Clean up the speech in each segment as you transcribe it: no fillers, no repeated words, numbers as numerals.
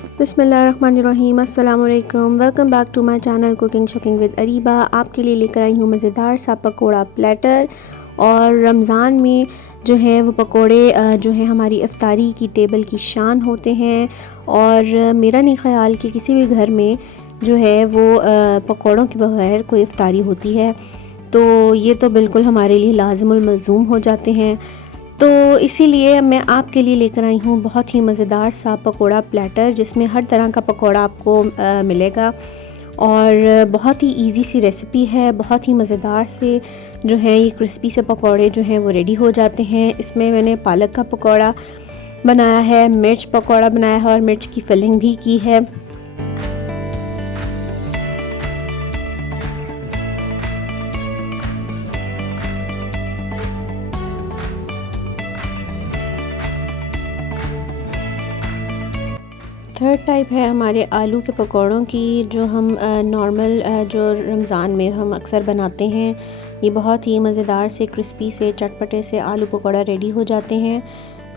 बिस्मिल्लाहिर्रहमानिर्रहीम, अस्सलाम वालेकुम। Welcome back to my channel cooking shocking with Areeba. आपके लिए लेकर आई हूँ मज़ेदार सा पकोड़ा प्लेटर। और रमज़ान में जो है वो पकोड़े जो है हमारी इफ्तारी की टेबल की शान होते हैं। और मेरा नहीं ख़्याल कि किसी भी घर में जो है वो पकोड़ों के बग़ैर कोई इफ्तारी होती है। तो ये तो बिल्कुल हमारे लिए लाज़िमुल मलज़ूम हो जाते हैं। तो इसीलिए मैं आपके लिए लेकर आई हूँ बहुत ही मज़ेदार सा पकोड़ा प्लेटर, जिसमें हर तरह का पकोड़ा आपको मिलेगा। और बहुत ही इजी सी रेसिपी है, बहुत ही मज़ेदार से जो है ये क्रिस्पी से पकोड़े जो हैं वो रेडी हो जाते हैं। इसमें मैंने पालक का पकोड़ा बनाया है, मिर्च पकोड़ा बनाया है और मिर्च की फिलिंग भी की है। थर्ड टाइप है हमारे आलू के पकौड़ों की, जो हम नॉर्मल जो रमज़ान में हम अक्सर बनाते हैं। ये बहुत ही मज़ेदार से क्रिस्पी से चटपटे से आलू पकौड़ा रेडी हो जाते हैं।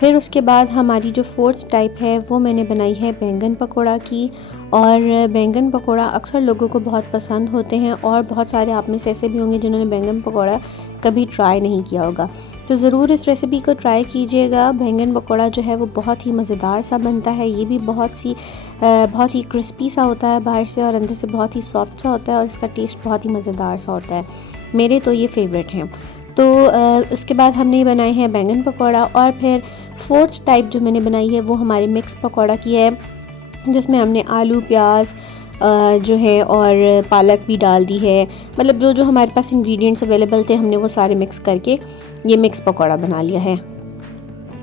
फिर उसके बाद हमारी जो फोर्थ टाइप है वो मैंने बनाई है बैंगन पकौड़ा की। और बैंगन पकौड़ा अक्सर लोगों को बहुत पसंद होते हैं और बहुत सारे आप में से ऐसे भी होंगे जिन्होंने बैंगन पकौड़ा कभी ट्राई नहीं किया होगा। तो ज़रूर इस रेसिपी को ट्राई कीजिएगा। बैंगन पकौड़ा जो है वो बहुत ही मज़ेदार सा बनता है। ये भी बहुत ही क्रिस्पी सा होता है बाहर से और अंदर से बहुत ही सॉफ्ट सा होता है और इसका टेस्ट बहुत ही मज़ेदार सा होता है। मेरे तो ये फेवरेट हैं। तो उसके बाद हमने बनाए हैं बैंगन पकौड़ा। और फिर फोर्थ टाइप जो मैंने बनाई है वो हमारे मिक्स पकौड़ा की है, जिसमें हमने आलू प्याज जो है और पालक भी डाल दी है। मतलब जो जो हमारे पास इंग्रेडिएंट्स अवेलेबल थे हमने वो सारे मिक्स करके ये मिक्स पकौड़ा बना लिया है।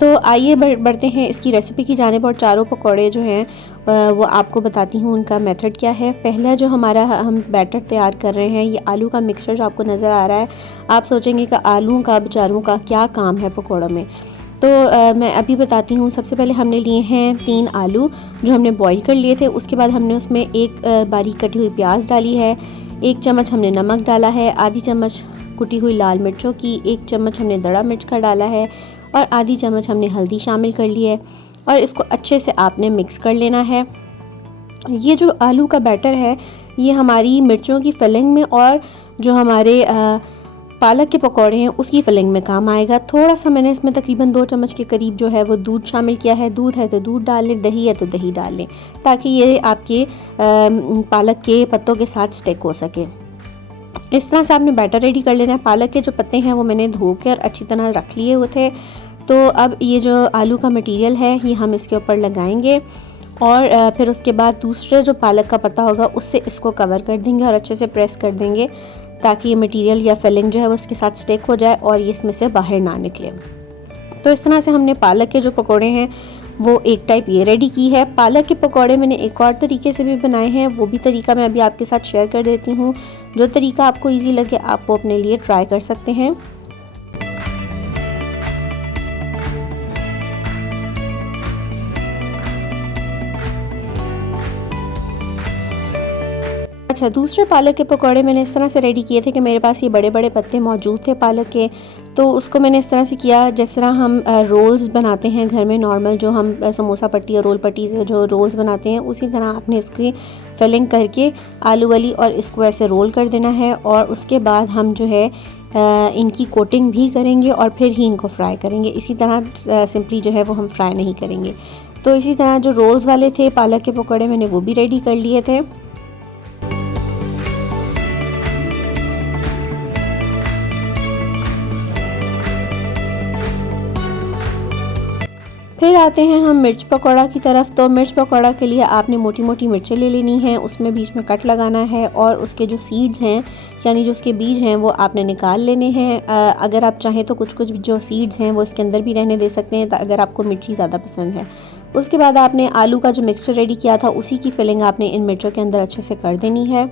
तो आइए बढ़ते हैं इसकी रेसिपी की जानिब। और चारों पकौड़े जो हैं वो आपको बताती हूँ उनका मेथड क्या है। पहला जो हमारा हम बैटर तैयार कर रहे हैं, ये आलू का मिक्सचर जो आपको नज़र आ रहा है। आप सोचेंगे कि आलू का बेचारों का क्या काम है पकौड़ों में। तो मैं अभी बताती हूँ। सबसे पहले हमने लिए हैं 3 आलू जो हमने बॉईल कर लिए थे। उसके बाद हमने उसमें एक बारीक कटी हुई प्याज डाली है, 1 चम्मच हमने नमक डाला है, आधी चम्मच कुटी हुई लाल मिर्चों की, 1 चम्मच हमने दड़ा मिर्च का डाला है और आधी चम्मच हमने हल्दी शामिल कर ली है। और इसको अच्छे से आपने मिक्स कर लेना है। ये जो आलू का बैटर है ये हमारी मिर्चों की फिलिंग में और जो हमारे पालक के पकौड़े हैं उसकी फिलिंग में काम आएगा। थोड़ा सा मैंने इसमें तकरीबन 2 चम्मच के करीब जो है वो दूध शामिल किया है। दूध है तो दूध डाल लें, दही है तो दही डाल लें, ताकि ये आपके पालक के पत्तों के साथ स्टिक हो सके। इस तरह से आपने बैटर रेडी कर लेना है। पालक के जो पत्ते हैं वो मैंने धो कर अच्छी तरह रख लिए हुए थे। तो अब ये जो आलू का मटेरियल है ये हम इसके ऊपर लगाएंगे और फिर उसके बाद दूसरे जो पालक का पत्ता होगा उससे इसको कवर कर देंगे और अच्छे से प्रेस कर देंगे, ताकि ये मटेरियल या फिलिंग जो है वो उसके साथ स्टिक हो जाए और ये इसमें से बाहर ना निकले। तो इस तरह से हमने पालक के जो पकोड़े हैं वो एक टाइप ये रेडी की है। पालक के पकोड़े मैंने एक और तरीके से भी बनाए हैं, वो भी तरीका मैं अभी आपके साथ शेयर कर देती हूँ। जो तरीका आपको इजी लगे आप वो अपने लिए ट्राई कर सकते हैं। अच्छा, दूसरे पालक के पकौड़े मैंने इस तरह से रेडी किए थे कि मेरे पास ये बड़े बड़े पत्ते मौजूद थे पालक के। तो उसको मैंने इस तरह से किया जिस तरह हम रोल्स बनाते हैं घर में नॉर्मल, जो हम समोसा पट्टी और रोल पट्टी से जो रोल्स बनाते हैं उसी तरह आपने इसकी फिलिंग करके आलू वाली और इसको ऐसे रोल कर देना है। और उसके बाद हम जो है इनकी कोटिंग भी करेंगे और फिर ही इनको फ्राई करेंगे। इसी तरह सिंपली जो है वो हम फ्राई नहीं करेंगे। तो इसी तरह जो रोल्स वाले थे पालक के पकौड़े मैंने वो भी रेडी कर लिए थे। फिर आते हैं हम मिर्च पकौड़ा की तरफ। तो मिर्च पकौड़ा के लिए आपने मोटी मोटी मिर्चें ले लेनी हैं, उसमें बीच में कट लगाना है और उसके जो सीड्स हैं यानी जो उसके बीज हैं वो आपने निकाल लेने हैं। अगर आप चाहें तो कुछ कुछ जो सीड्स हैं वो इसके अंदर भी रहने दे सकते हैं अगर आपको मिर्ची ज़्यादा पसंद है। उसके बाद आपने आलू का जो मिक्सचर रेडी किया था उसी की फिलिंग आपने इन मिर्चों के अंदर अच्छे से कर देनी है।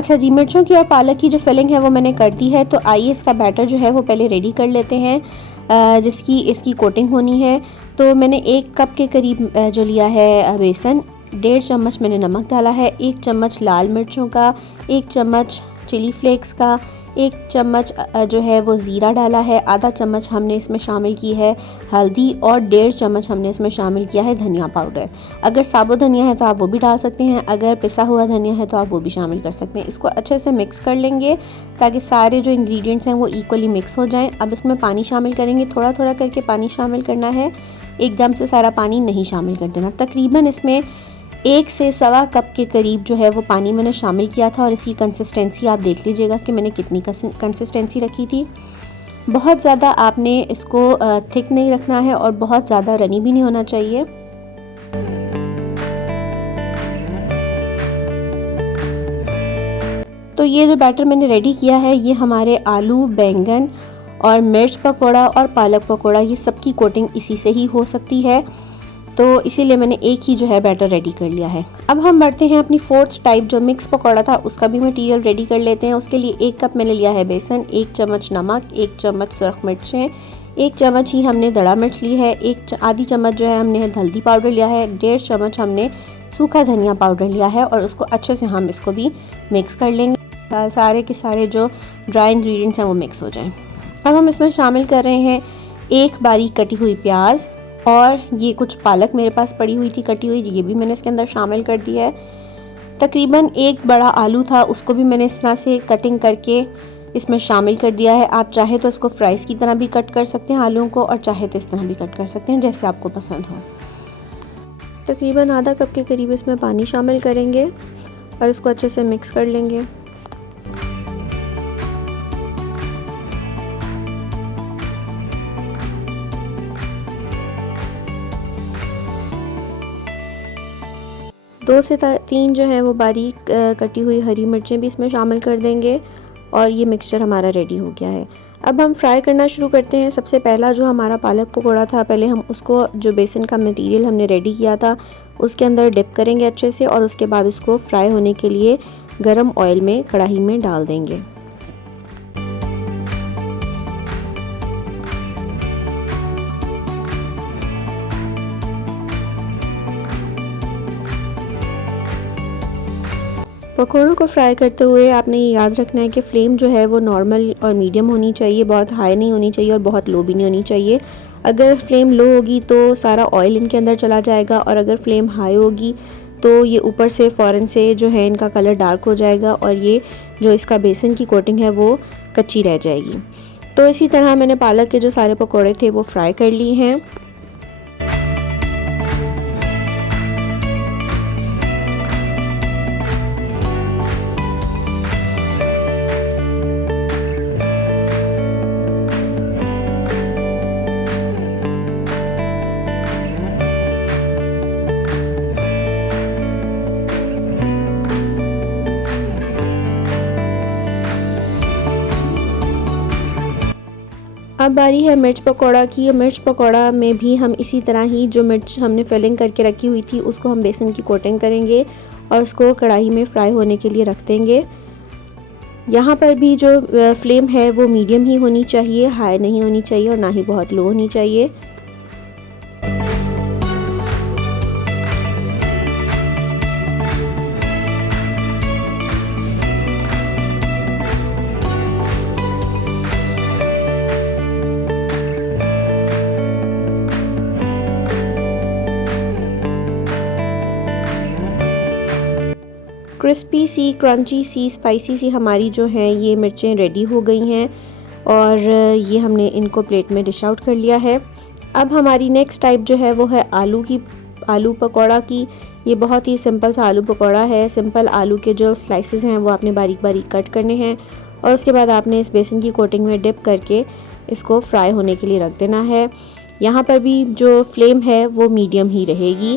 अच्छा जी, मिर्चों की और पालक की जो फिलिंग है वो मैंने कर दी है। तो आइए इसका बैटर जो है वो पहले रेडी कर लेते हैं, जिसकी इसकी कोटिंग होनी है। तो मैंने 1 कप के करीब जो लिया है बेसन, 1.5 चम्मच मैंने नमक डाला है, 1 चम्मच लाल मिर्चों का, 1 चम्मच चिली फ्लेक्स का, 1 चम्मच जो है वो ज़ीरा डाला है, आधा चम्मच हमने इसमें शामिल की है हल्दी और 1.5 चम्मच हमने इसमें शामिल किया है धनिया पाउडर। अगर साबुत धनिया है तो आप वो भी डाल सकते हैं, अगर पिसा हुआ धनिया है तो आप वो भी शामिल कर सकते हैं। इसको अच्छे से मिक्स कर लेंगे ताकि सारे जो इंग्रेडिएंट्स हैं वो इक्वली मिक्स हो जाएँ। अब इसमें पानी शामिल करेंगे, थोड़ा थोड़ा करके पानी शामिल करना है, एकदम से सारा पानी नहीं शामिल कर देना। तकरीबन इसमें 1 से सवा कप के करीब जो है वो पानी मैंने शामिल किया था और इसकी कंसिस्टेंसी आप देख लीजिएगा कि मैंने कितनी कंसिस्टेंसी रखी थी। बहुत ज़्यादा आपने इसको थिक नहीं रखना है और बहुत ज़्यादा रनी भी नहीं होना चाहिए। तो ये जो बैटर मैंने रेडी किया है ये हमारे आलू, बैंगन और मिर्च पकौड़ा और पालक पकौड़ा, ये सब की कोटिंग इसी से ही हो सकती है। तो इसीलिए मैंने एक ही जो है बैटर रेडी कर लिया है। अब हम बढ़ते हैं अपनी 4th टाइप जो मिक्स पकौड़ा था उसका भी मटेरियल रेडी कर लेते हैं। उसके लिए 1 कप मैंने लिया है बेसन, 1 चम्मच नमक, 1 चम्मच सुरख मिर्चें, 1 चम्मच ही हमने दड़ा मिर्च ली है, आधी चम्मच जो है हमने हल्दी पाउडर लिया है, 1.5 चम्मच हमने सूखा धनिया पाउडर लिया है और उसको अच्छे से हम इसको भी मिक्स कर लेंगे, सारे के सारे जो ड्राई इंग्रेडिएंट्स हैं वो मिक्स हो जाएं। अब हम इसमें शामिल कर रहे हैं 1 बारीक कटी हुई प्याज और ये कुछ पालक मेरे पास पड़ी हुई थी कटी हुई, ये भी मैंने इसके अंदर शामिल कर दिया है। तकरीबन 1 बड़ा आलू था, उसको भी मैंने इस तरह से कटिंग करके इसमें शामिल कर दिया है। आप चाहे तो इसको फ्राइज़ की तरह भी कट कर सकते हैं आलूओं को और चाहे तो इस तरह भी कट कर सकते हैं जैसे आपको पसंद हो। तकरीबन आधा कप के करीब इसमें पानी शामिल करेंगे और इसको अच्छे से मिक्स कर लेंगे। दो से 3 जो है वो बारीक कटी हुई हरी मिर्चें भी इसमें शामिल कर देंगे और ये मिक्सचर हमारा रेडी हो गया है। अब हम फ्राई करना शुरू करते हैं। सबसे पहला जो हमारा पालक पकौड़ा था, पहले हम उसको जो बेसन का मटेरियल हमने रेडी किया था उसके अंदर डिप करेंगे अच्छे से और उसके बाद उसको फ्राई होने के लिए गरम ऑयल में कढ़ाई में डाल देंगे। पकौड़ों को फ्राई करते हुए आपने ये याद रखना है कि फ्लेम जो है वो नॉर्मल और मीडियम होनी चाहिए, बहुत हाई नहीं होनी चाहिए और बहुत लो भी नहीं होनी चाहिए। अगर फ्लेम लो होगी तो सारा ऑयल इनके अंदर चला जाएगा और अगर फ्लेम हाई होगी तो ये ऊपर से फ़ौरन से जो है इनका कलर डार्क हो जाएगा और ये जो इसका बेसन की कोटिंग है वो कच्ची रह जाएगी। तो इसी तरह मैंने पालक के जो सारे पकौड़े थे वो फ्राई कर लिए हैं। अब बारी है मिर्च पकौड़ा की। मिर्च पकौड़ा में भी हम इसी तरह ही जो मिर्च हमने फिलिंग करके रखी हुई थी उसको हम बेसन की कोटिंग करेंगे और उसको कढ़ाई में फ्राई होने के लिए रख देंगे। यहाँ पर भी जो फ्लेम है वो मीडियम ही होनी चाहिए, हाई नहीं होनी चाहिए और ना ही बहुत लो होनी चाहिए। क्रिस्पी सी, क्रंची सी, स्पाइसी सी हमारी जो है ये मिर्चें रेडी हो गई हैं और ये हमने इनको प्लेट में डिश आउट कर लिया है। अब हमारी नेक्स्ट टाइप जो है वो है आलू पकौड़ा की। ये बहुत ही सिंपल सा आलू पकौड़ा है। सिंपल आलू के जो स्लाइसेस हैं वो आपने बारीक बारीक कट करने हैं और उसके बाद आपने इस बेसन की कोटिंग में डिप करके इसको फ्राई होने के लिए रख देना है। यहाँ पर भी जो फ्लेम है वो मीडियम ही रहेगी।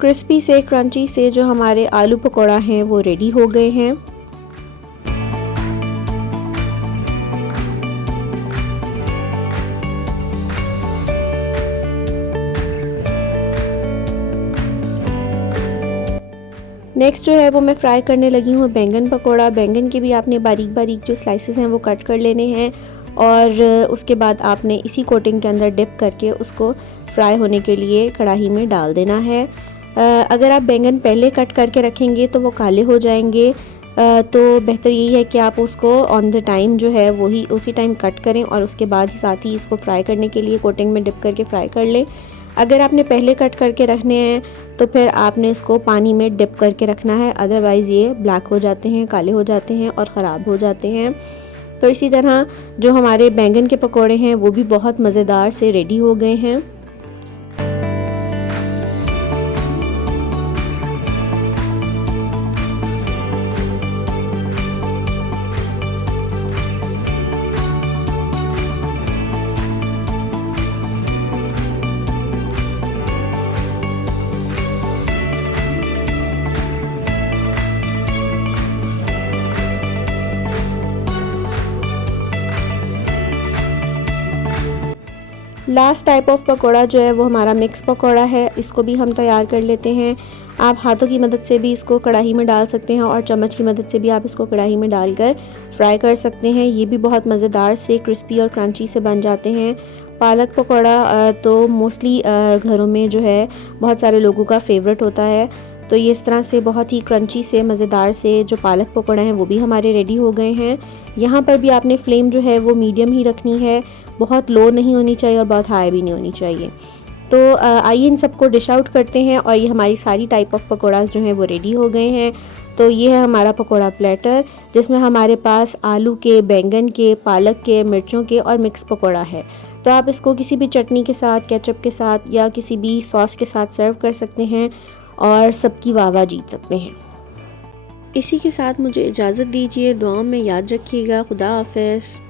क्रिस्पी से क्रंची से जो हमारे आलू पकौड़ा हैं वो रेडी हो गए हैं। नेक्स्ट जो है वो मैं फ्राई करने लगी हूँ बैंगन पकौड़ा। बैंगन के भी आपने बारीक बारीक जो स्लाइसेस हैं वो कट कर लेने हैं और उसके बाद आपने इसी कोटिंग के अंदर डिप करके उसको फ्राई होने के लिए कढ़ाई में डाल देना है। अगर आप बैंगन पहले कट करके रखेंगे तो वो काले हो जाएंगे, तो बेहतर यही है कि आप उसको ऑन द टाइम जो है वही उसी टाइम कट करें और उसके बाद ही साथ ही इसको फ्राई करने के लिए कोटिंग में डिप करके फ्राई कर लें। अगर आपने पहले कट करके रखने हैं तो फिर आपने इसको पानी में डिप करके रखना है, अदरवाइज़ ये ब्लैक हो जाते हैं, काले हो जाते हैं और ख़राब हो जाते हैं। तो इसी तरह जो हमारे बैंगन के पकोड़े हैं वो भी बहुत मज़ेदार से रेडी हो गए हैं। लास्ट टाइप ऑफ पकोड़ा जो है वो हमारा मिक्स पकोड़ा है। इसको भी हम तैयार कर लेते हैं। आप हाथों की मदद से भी इसको कढ़ाई में डाल सकते हैं और चम्मच की मदद से भी आप इसको कढ़ाई में डालकर फ्राई कर सकते हैं। ये भी बहुत मज़ेदार से क्रिस्पी और क्रंची से बन जाते हैं। पालक पकोड़ा तो मोस्टली घरों में जो है बहुत सारे लोगों का फेवरेट होता है। तो ये इस तरह से बहुत ही क्रंची से मज़ेदार से जो पालक पकौड़े हैं वो भी हमारे रेडी हो गए हैं। यहाँ पर भी आपने फ्लेम जो है वो मीडियम ही रखनी है, बहुत लो नहीं होनी चाहिए और बहुत हाई भी नहीं होनी चाहिए। तो आइए इन सबको डिश आउट करते हैं और ये हमारी सारी टाइप ऑफ पकौड़ा जो हैं वो रेडी हो गए हैं। तो ये है हमारा पकौड़ा प्लेटर जिसमें हमारे पास आलू के, बैंगन के, पालक के, मिर्चों के और मिक्स पकौड़ा है। तो आप इसको किसी भी चटनी के साथ, केचप के साथ या किसी भी सॉस के साथ सर्व कर सकते हैं और सबकी वाह जीत सकते हैं। इसी के साथ मुझे इजाज़त दीजिए, दुआओं में याद रखिएगा। खुदा हाफ़िज़।